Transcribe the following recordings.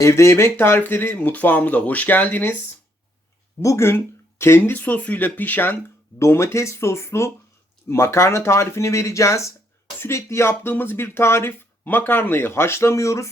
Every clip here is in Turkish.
Evde yemek tarifleri mutfağımıza hoş geldiniz. Bugün kendi sosuyla pişen domates soslu makarna tarifini vereceğiz. Sürekli yaptığımız bir tarif. Makarnayı haşlamıyoruz.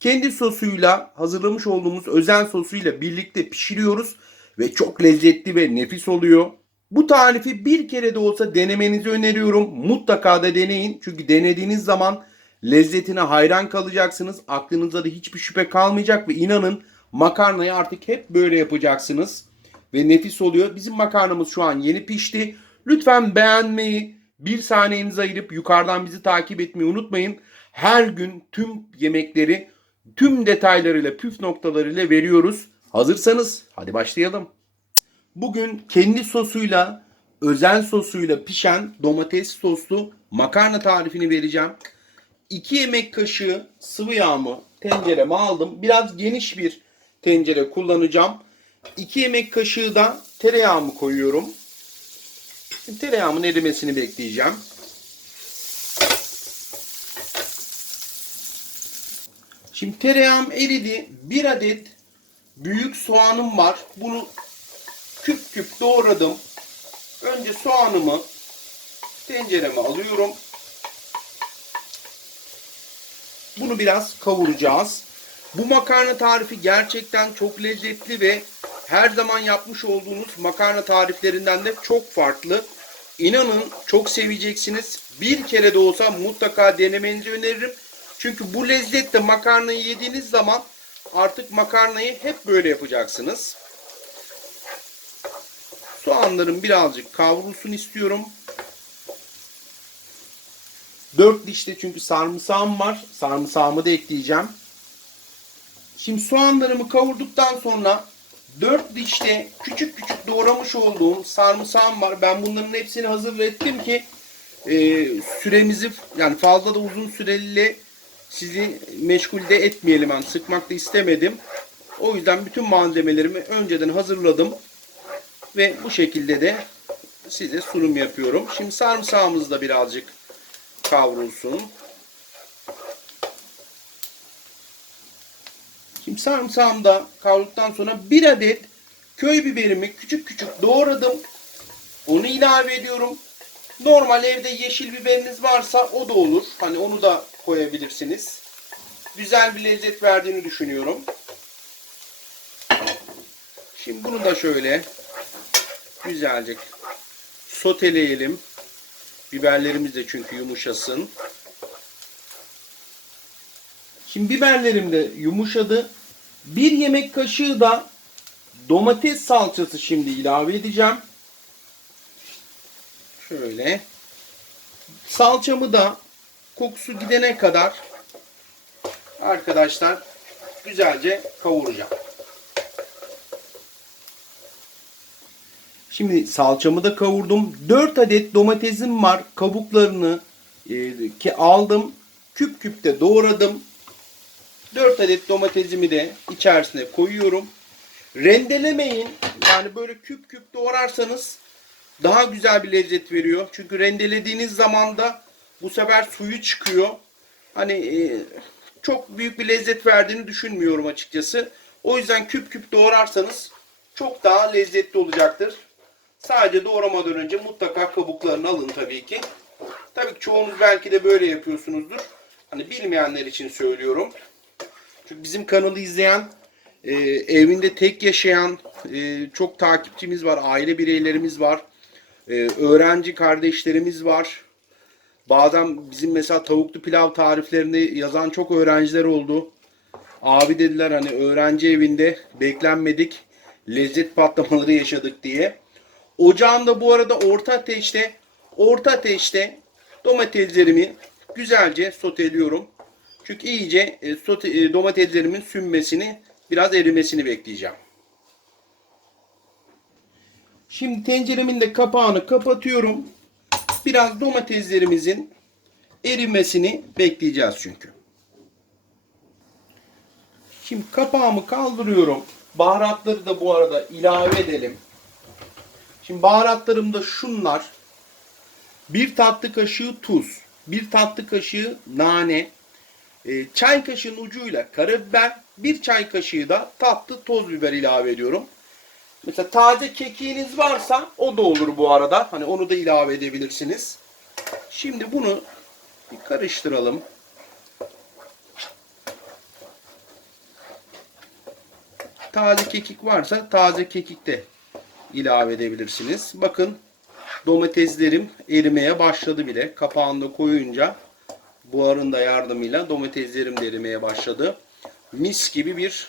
Kendi sosuyla hazırlamış olduğumuz özel sosuyla birlikte pişiriyoruz ve çok lezzetli ve nefis oluyor. Bu tarifi bir kere de olsa denemenizi öneriyorum. Mutlaka da deneyin. Çünkü denediğiniz zaman lezzetine hayran kalacaksınız. Aklınızda da hiçbir şüphe kalmayacak ve inanın makarnayı artık hep böyle yapacaksınız. Ve nefis oluyor. Bizim makarnamız şu an yeni pişti. Lütfen beğenmeyi, bir saniyenizi ayırıp yukarıdan bizi takip etmeyi unutmayın. Her gün tüm yemekleri tüm detaylarıyla, püf noktalarıyla veriyoruz. Hazırsanız hadi başlayalım. Bugün kendi sosuyla, özel sosuyla pişen domates soslu makarna tarifini vereceğim. 2 yemek kaşığı sıvı yağımı tencereme aldım. Biraz geniş bir tencere kullanacağım. 2 yemek kaşığı da tereyağımı koyuyorum. Şimdi tereyağımın erimesini bekleyeceğim. Şimdi tereyağım eridi. 1 adet büyük soğanım var. Bunu küp küp doğradım. Önce soğanımı tencereme alıyorum. Bunu biraz kavuracağız. Bu makarna tarifi gerçekten çok lezzetli ve her zaman yapmış olduğunuz makarna tariflerinden de çok farklı. İnanın çok seveceksiniz. Bir kere de olsa mutlaka denemenizi öneririm. Çünkü bu lezzetle makarnayı yediğiniz zaman artık makarnayı hep böyle yapacaksınız. Soğanlarım birazcık kavrulsun istiyorum. 4 dişte çünkü sarımsağım var. Sarımsağımı da ekleyeceğim. Şimdi soğanlarımı kavurduktan sonra 4 dişte küçük küçük doğramış olduğum sarımsağım var. Ben bunların hepsini hazır ettim ki süremizi yani fazla da uzun süreli sizi meşgul de etmeyelim. Yani sıkmak da istemedim. O yüzden bütün malzemelerimi önceden hazırladım. Ve bu şekilde de size sunum yapıyorum. Şimdi sarımsağımız da birazcık kavrulsun. Şimdi sarımsağım da kavrulduktan sonra 1 adet köy biberimi küçük küçük doğradım. Onu ilave ediyorum. Normal evde yeşil biberiniz varsa o da olur. Hani onu da koyabilirsiniz. Güzel bir lezzet verdiğini düşünüyorum. Şimdi bunu da şöyle güzelce soteleyelim. Biberlerimiz de çünkü yumuşasın. Şimdi biberlerim de yumuşadı. 1 yemek kaşığı da domates salçası şimdi ilave edeceğim. Şöyle. Salçamı da kokusu gidene kadar arkadaşlar güzelce kavuracağım. Şimdi salçamı da kavurdum. 4 adet domatesim var. Kabuklarını aldım. Küp küp de doğradım. 4 adet domatesimi de içerisine koyuyorum. Rendelemeyin. Yani böyle küp küp doğrarsanız daha güzel bir lezzet veriyor. Çünkü rendelediğiniz zaman da bu sefer suyu çıkıyor. Hani çok büyük bir lezzet verdiğini düşünmüyorum açıkçası. O yüzden küp küp doğrarsanız çok daha lezzetli olacaktır. Sadece doğramadan önce mutlaka kabuklarını alın tabii ki. Tabii ki çoğunuz belki de böyle yapıyorsunuzdur. Hani bilmeyenler için söylüyorum. Çünkü bizim kanalı izleyen, evinde tek yaşayan çok takipçimiz var, aile bireylerimiz var, öğrenci kardeşlerimiz var. Bazen bizim mesela tavuklu pilav tariflerini yazan çok öğrenciler oldu. Abi dediler hani öğrenci evinde beklenmedik lezzet patlamaları yaşadık diye. Ocağımda bu arada orta ateşte domateslerimi güzelce soteliyorum. Çünkü iyice domateslerimin sünmesini, biraz erimesini bekleyeceğim. Şimdi tenceremin de kapağını kapatıyorum. Biraz domateslerimizin erimesini bekleyeceğiz çünkü. Şimdi kapağımı kaldırıyorum. Baharatları da bu arada ilave edelim. Şimdi baharatlarım da şunlar. 1 tatlı kaşığı tuz, 1 tatlı kaşığı nane, çay kaşığının ucuyla karabiber, Bir çay kaşığı da tatlı toz biber ilave ediyorum. Mesela taze kekiğiniz varsa o da olur bu arada. Hani onu da ilave edebilirsiniz. Şimdi bunu bir karıştıralım. Taze kekik varsa taze kekik de ilave edebilirsiniz. Bakın domateslerim erimeye başladı bile. Kapağını da koyunca buharın da yardımıyla domateslerim de erimeye başladı. Mis gibi bir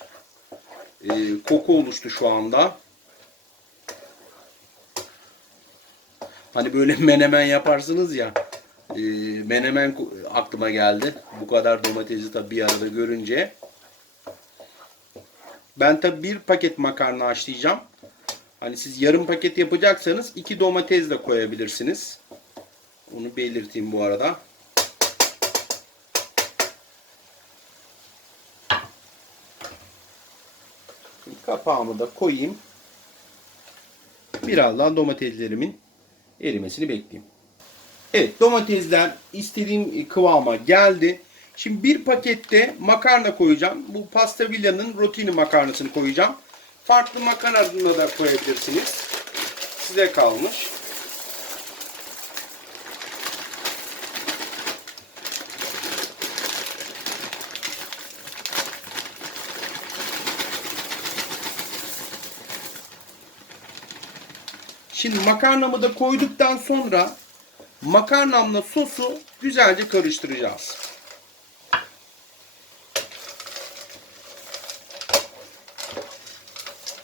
koku oluştu şu anda. Hani böyle menemen yaparsınız ya. Menemen aklıma geldi. Bu kadar domatesi tabi bir arada görünce. Ben tabi bir paket makarna haşlayacağım. Hani siz yarım paket yapacaksanız 2 domates de koyabilirsiniz. Onu belirteyim bu arada. Kapağımı da koyayım. Birazdan domateslerimin erimesini bekleyeyim. Evet, domatesler istediğim kıvama geldi. Şimdi bir pakette makarna koyacağım. Bu Pasta Villa'nın rotini makarnasını koyacağım. Farklı makarna da koyabilirsiniz. Size kalmış. Şimdi makarnamı da koyduktan sonra makarnamla sosu güzelce karıştıracağız.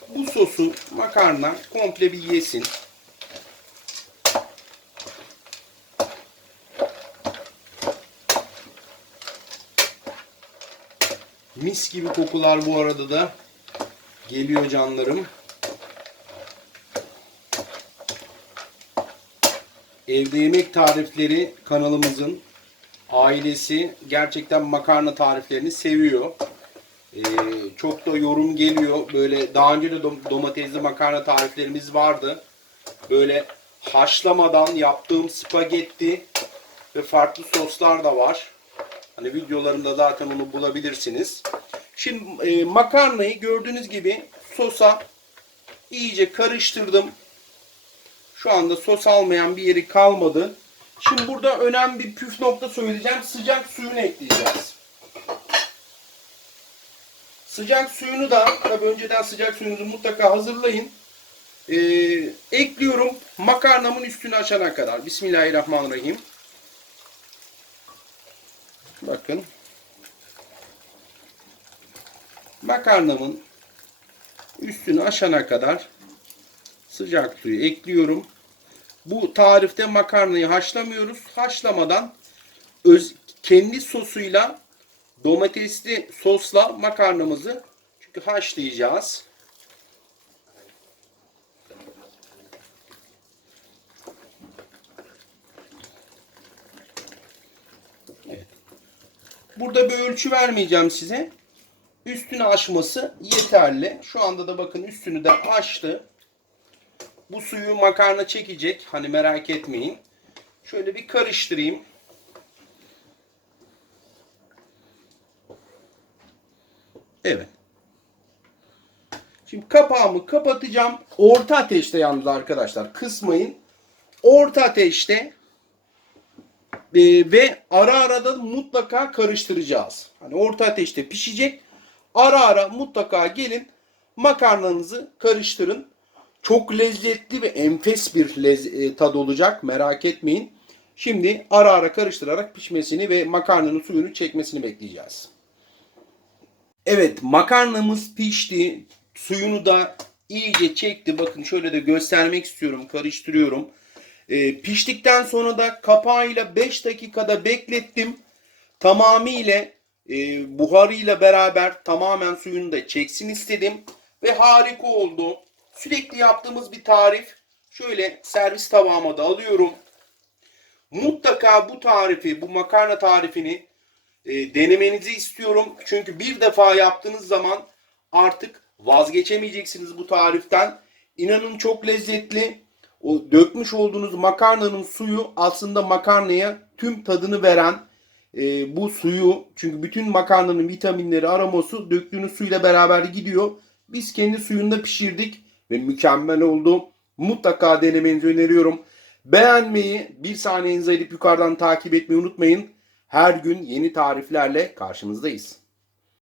Bu sosu makarna komple bir yesin. Mis gibi kokular bu arada da geliyor canlarım. Evde Yemek Tarifleri kanalımızın ailesi gerçekten makarna tariflerini seviyor. Çok da yorum geliyor. Böyle daha önce de domatesli makarna tariflerimiz vardı. Böyle haşlamadan yaptığım spagetti ve farklı soslar da var. Hani videolarımda zaten onu bulabilirsiniz. Şimdi makarnayı gördüğünüz gibi sosa iyice karıştırdım. Şu anda sos almayan bir yeri kalmadı. Şimdi burada önemli bir püf nokta söyleyeceğim. Sıcak suyunu ekleyeceğiz. Sıcak suyunu da tabii önceden sıcak suyunuzu mutlaka hazırlayın. Ekliyorum makarnamın üstünü açana kadar. Bismillahirrahmanirrahim. Bakın. Makarnamın üstünü açana kadar sıcak suyu ekliyorum. Bu tarifte makarnayı haşlamıyoruz. Haşlamadan kendi sosuyla domatesli sosla makarnamızı çünkü haşlayacağız. Evet. Burada bir ölçü vermeyeceğim size. Üstünü açması yeterli. Şu anda da bakın üstünü de açtı. Bu suyu makarna çekecek. Hani merak etmeyin. Şöyle bir karıştırayım. Evet. Şimdi kapağımı kapatacağım. Orta ateşte yalnız arkadaşlar. Kısmayın. Orta ateşte ve ara ara da mutlaka karıştıracağız. Hani orta ateşte pişecek. Ara ara mutlaka gelin makarnanızı karıştırın. Çok lezzetli ve enfes bir tad olacak. Merak etmeyin. Şimdi ara ara karıştırarak pişmesini ve makarnanın suyunu çekmesini bekleyeceğiz. Evet, makarnamız pişti. Suyunu da iyice çekti. Bakın şöyle de göstermek istiyorum. Karıştırıyorum. Piştikten sonra da kapağıyla 5 dakikada beklettim. Tamamıyla buharıyla beraber tamamen suyunu da çeksin istedim. Ve harika oldu. Sürekli yaptığımız bir tarif. Şöyle servis tabağıma da alıyorum. Mutlaka bu tarifi, bu makarna tarifini denemenizi istiyorum. Çünkü bir defa yaptığınız zaman artık vazgeçemeyeceksiniz bu tariften. İnanın çok lezzetli. O dökmüş olduğunuz makarnanın suyu aslında makarnaya tüm tadını veren, bu suyu, çünkü bütün makarnanın vitaminleri, aroması döktüğünüz suyla beraber gidiyor. Biz kendi suyunda pişirdik ve mükemmel oldu. Mutlaka denemenizi öneriyorum. Beğenmeyi, bir saniyenizi ayırıp yukarıdan takip etmeyi unutmayın. Her gün yeni tariflerle karşınızdayız.